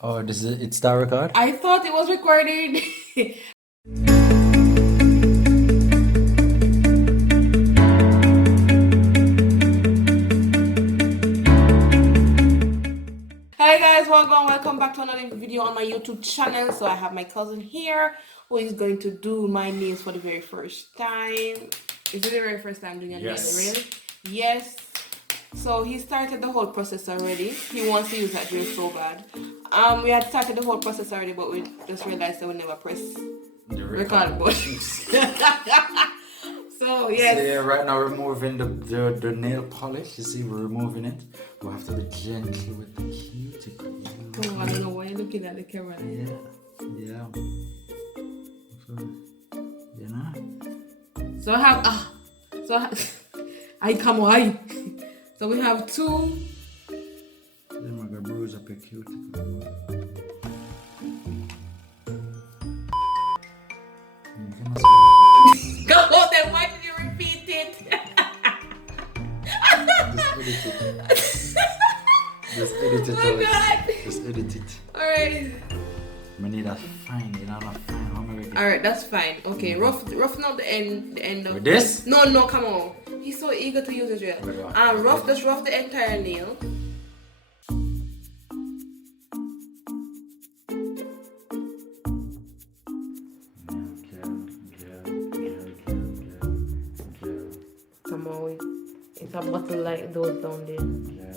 Oh, this is it's that record? I thought it was recorded. Hi guys, welcome back to another video on my YouTube channel. So I have my cousin here who is going to do my nails for the very first time. Is it the very first time doing a nail? Really? Yes. So he started the whole process already. He wants to use that drill so bad. We had started the whole process already, but we just realized that we never press the record button. So yes. So yeah, right now we're removing the nail polish. You see, we're removing it. We have to be gentle with the cuticle. Oh, I don't know why you're looking at the camera. Yeah. So, So I have I come on. So we have two. Then we're gonna bruise up your cuticle. Go on, then why did you repeat it? Just edit it. Oh my God. Just edit it. Alright. We need a fine, not fine. How am I Alright, that's fine. Okay, roughen up the end of with this? No, come on. He's so eager to use the drill. Just rough the entire nail. Come on, it's a bottle like those down there.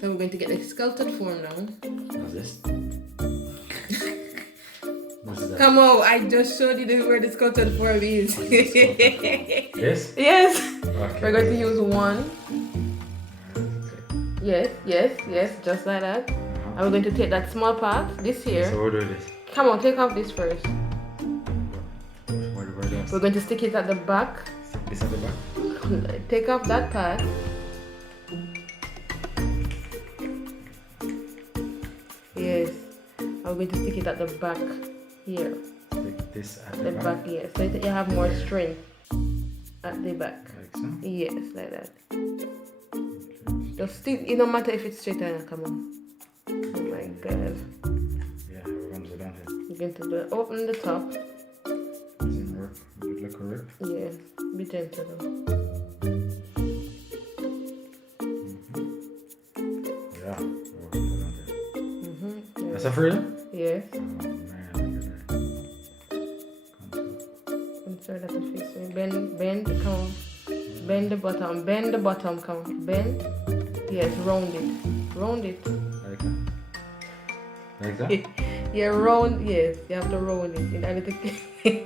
So we're going to get the sculpted form now. What's this? What's that? Come on, I just showed you where the sculpted form is. Yes? Yes. Okay. We're going to use one. Yes, just like that. And we're going to take that small part, this here. So we'll do this. Come on, take off this first. Where We're going to stick it at the back. Stick this at the back? Take off that part. Yes. I'm going to stick it at the back here. Stick this at The back, yes. So you have more strength at the back. Like so? Yes, like that. Just stick, it don't matter if it's straight or not, come on. Oh my God. Yeah, we're going to do that. You're going to do, open the top. Does it work? Does it look correct? Yeah, be gentle though. Yeah, we're going to do that. Yeah. That's a free? Yes. Oh man, look at that. Insert that face. Bend, come on. Bend the bottom, come on. Bend. Yes, round it. Like that? Like that? Yeah, round, yes. You have to round it in order to...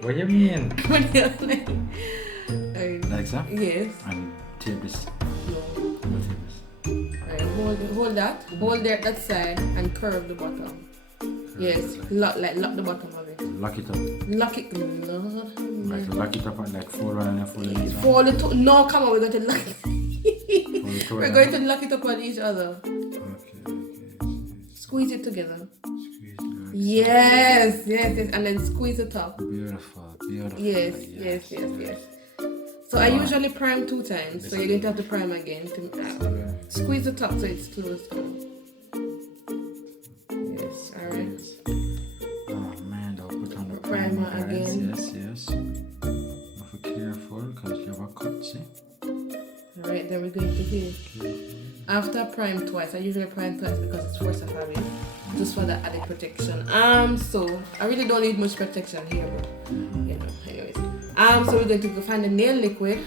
What do you mean? Like Like that? yes. And tape this. No. We'll tape this. Alright, hold that. Hold that side and curve the bottom. Yes, lock the bottom of it. Lock it up. Lock it. No. Like lock it up and like fold one and then fold it. Fold it. No, come on, we're going to lock it. We're We're going to lock it up on each other. Okay. Squeeze it together. Squeeze it. Like Yes, and then squeeze the top. beautiful. Yes. So I usually prime 2 times, so you're going to have to prime again to squeeze the top so it's close. Yes, alright. Oh man, I'll put on the Primer guys. again. Yes. Be careful because you have a cut, see? Alright, then we're going to do after prime twice. I usually prime twice because it's force of habit, just for the added protection. So I really don't need much protection here, but anyways. So we're going to go find the nail liquid.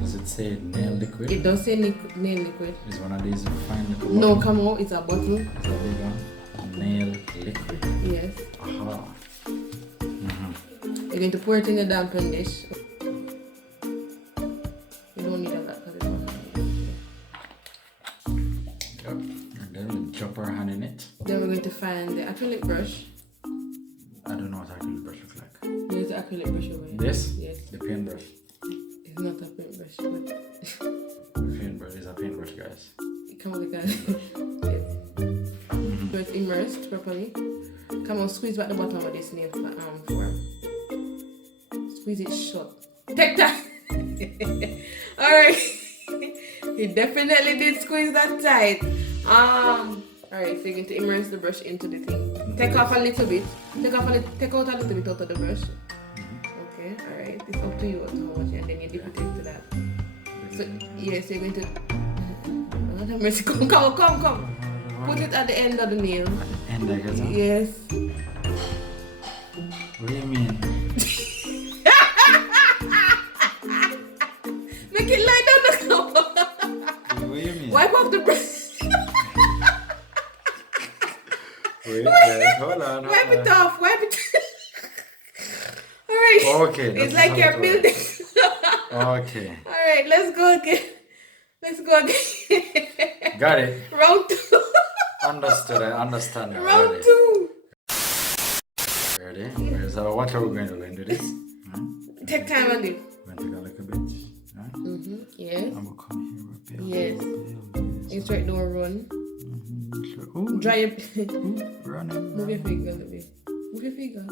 Does it say nail liquid? It does say nail liquid. Is one of these refined little No, bottles? come on, it's a bottle. It's a big one. Nail liquid. Yes. Aha. You're going to pour it in the dampen dish. You don't need a lot because it's one. Yep. And then we'll drop our hand in it. Then we're going to find the acrylic brush. I don't know what acrylic brush looks like. There's the acrylic brush over here. This? Yes. The paintbrush. It's not a paintbrush, but The paintbrush is a paintbrush, guys. come on, guys. Yes. So it's immersed properly. Come on, squeeze back the bottom of this nail form. Squeeze it shut. Take time. Alright. He definitely did squeeze that tight. Alright, so you're going to immerse the brush into the thing. Take off a little bit. Take out a little bit out of the brush. Okay, alright. It's up to you how much, and then you dip it into that. So yes, you're going to mercy. Come. Put it at the end of the nail. At the end, I guess. Huh? Yes. What do you mean? Make it lie down the floor. What do you mean? Wipe off the brush. Wait, hold on. Wipe it off. Alright. Okay. It's like you're building. Okay. Alright, let's go again. Got it. Round 2. Understood. I understand. Round 2. Ready? So what are we going to do? We're going to do this. Take time on it. We're going to take a little bit. Yes. And we'll come here. We'll build. Yes. It's right, don't run. Sure. Ooh. Dry your... Running. Move your finger a little bit. Move your finger.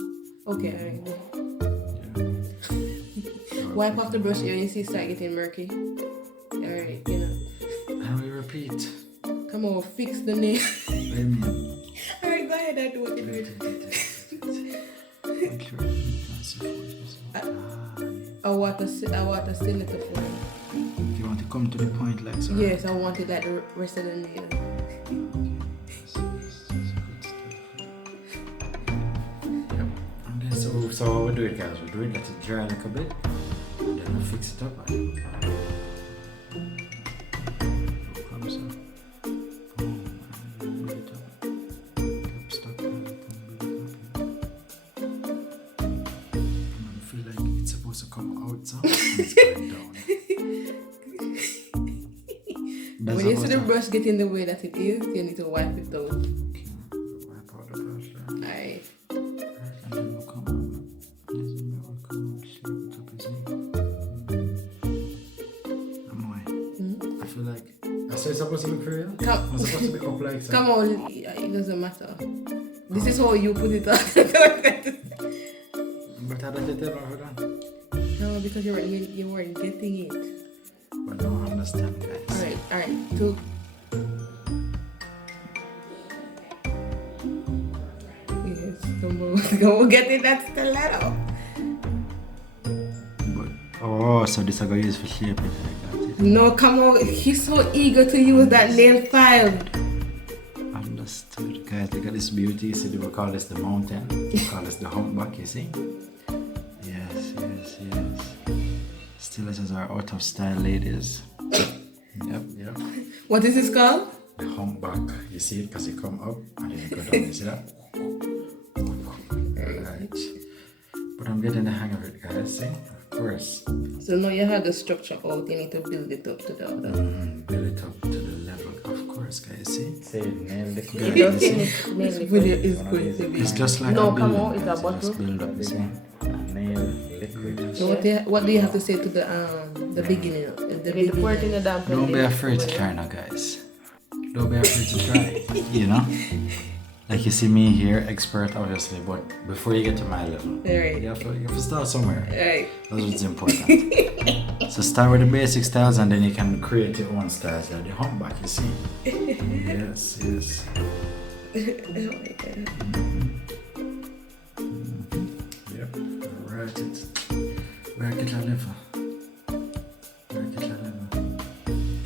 Okay, alright. Wipe off the brush here and you see it start getting murky. Alright, you know. And we repeat. Come on, fix the nail. What do you mean? Alright, go ahead, I do what you do. I want a stiletto for it. If you want to come to the point like so. Yes, I want it like the rest of the nail. So what we do it, guys, we do it, let it dry a little bit, and then we fix it up. I feel like it's supposed to come out, so it's going down. When you see the brush get in the way that it is, you need to wipe it out. Okay, wipe out the brush there. Alright. And then we'll come out. I feel like so it's supposed to be pretty. It's supposed to be up like so. Come on, it doesn't matter. This is how you put it on. But how did you tell her that? No, because you weren't getting it. But I don't understand, guys. Alright. 2. Yes, come on, get it. That's stiletto. Oh, so this I go use for shape it like that. No, come on. He's so eager to use that nail file. Understood, guys. Look at this beauty. You see, we call this the mountain. We call this the humpback, you see? Yes. Stilettos are out of style, ladies. Yep. What is this called? The humpback. You see it because you come up and then you go down. You see that? Alright. But I'm getting the hang of it, guys. See? Of course. So now you have the structure out, you need to build it up to the other. Build it up to the level, of course, guys. See? Say nail liquid. This video is going to be. It's just like No, a come building, on, it's a guys. bottle. Just build up, you see? Nail liquid. So what do you have to say to the beginner? The Pour it in the damp. Don't be afraid to try now, guys. Don't be afraid to try. You know? Like you see me here, expert obviously, but before you get to my level, Alright. you have to start somewhere. Alright. That's what's important. So start with the basic styles and then you can create your own styles. Like the humpback, you see? Yes. Oh my god. Yep. Work it a level.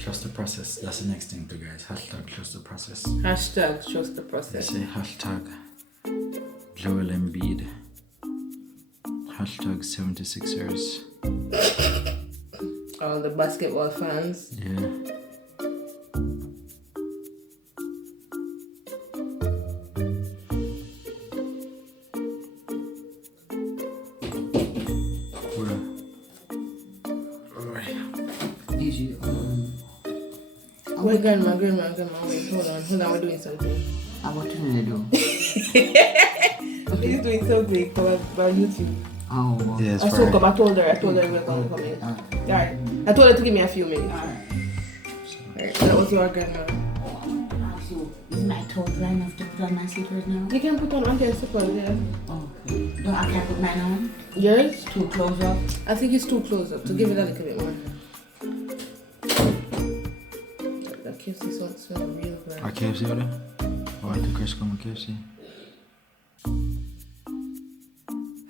Trust the process. That's the next thing too, guys. Hashtag trust the process. Hashtag trust the process. Say hashtag Joel Embiid. Hashtag 76ers. All the basketball fans. Yeah. Wait, grandma, wait, hold on, we're doing something. What do you do? He's doing something for YouTube. Oh, Yes, I spoke up, I told her we were going to come in. Alright, I told her to give me a few minutes. Alright, that was your grandma. Is my toe dry enough to put on my slippers now? You can put on your slippers, yeah. Oh, okay. No, I can't put mine on. Yours? Too close up. I think it's too close up, to give it a little bit more. That KFC smells real good. Our KFC order? Or the Chris come KFC?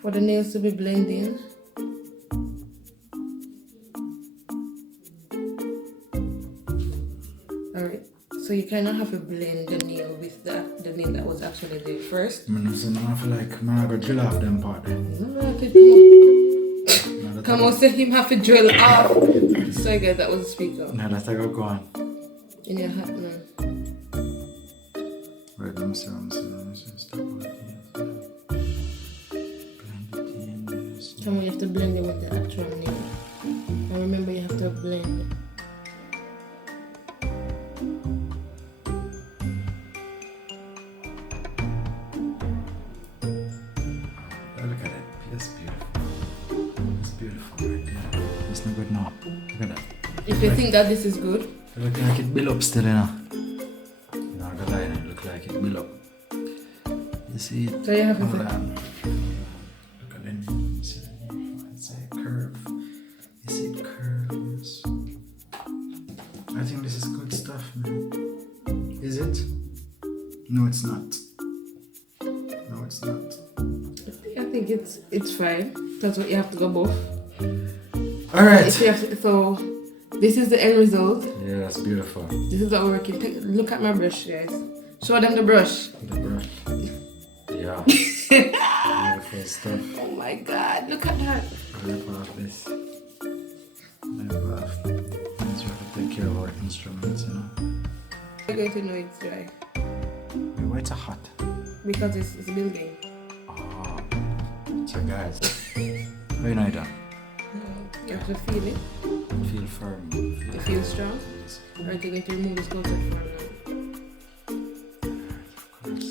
For the nails to be blending. Alright, so you kind of have to blend the nail with the nail that was actually there first. I feel like I got drill off them part there. Come on, say him have to drill off. So I guess that was the speaker. No, that's like go on. In your hat, man. Right, let me see. Stop right here. Blend it in. Yes. Come on, you have to blend it with the actual nail. And remember, you have to blend. Look at it. That's beautiful. It's beautiful right there. It's not good now. Look at that. If you think that this is good, It look like it build up still, you know. No, the line it look like it build up. You see it? so you have to Look at it. Look at it. You see it? It's a curve. You see it curves. I think this is good stuff, man. Is it? No, it's not. No, it's not. I think it's fine. That's what you have to go both. All right. If you have to, so this is the end result. Yeah, that's beautiful. This is what we're working. Look at my brush, guys. Show them the brush. The brush. Yeah. Beautiful stuff. Oh my God! Look at that. Never have this. Never have. Means we have to take care of our instruments, you know. You're going to know it's dry Wait, why it's a hot? because it's building. Oh. So guys, how you know that? You have to feel it. Feel firm. You feel strong. Yes. Or are you going to remove this coated from now? Of course.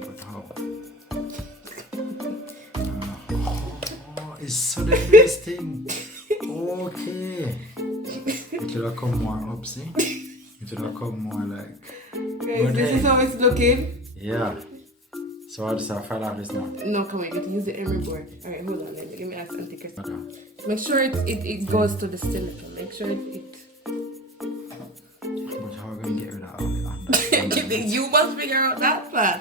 But how? Oh, it's so the best thing. Okay. It should have come more up, see? It should have come more like. Guys, But this hey. is how it's looking. Yeah. So I'll just have to file out this now. No, come on, you have to use the emery board. Alright, hold on, let me give me a sticker. Okay. Make sure it goes to the silicone. Make sure it But how are we going to get rid of all the under? You must figure out that part.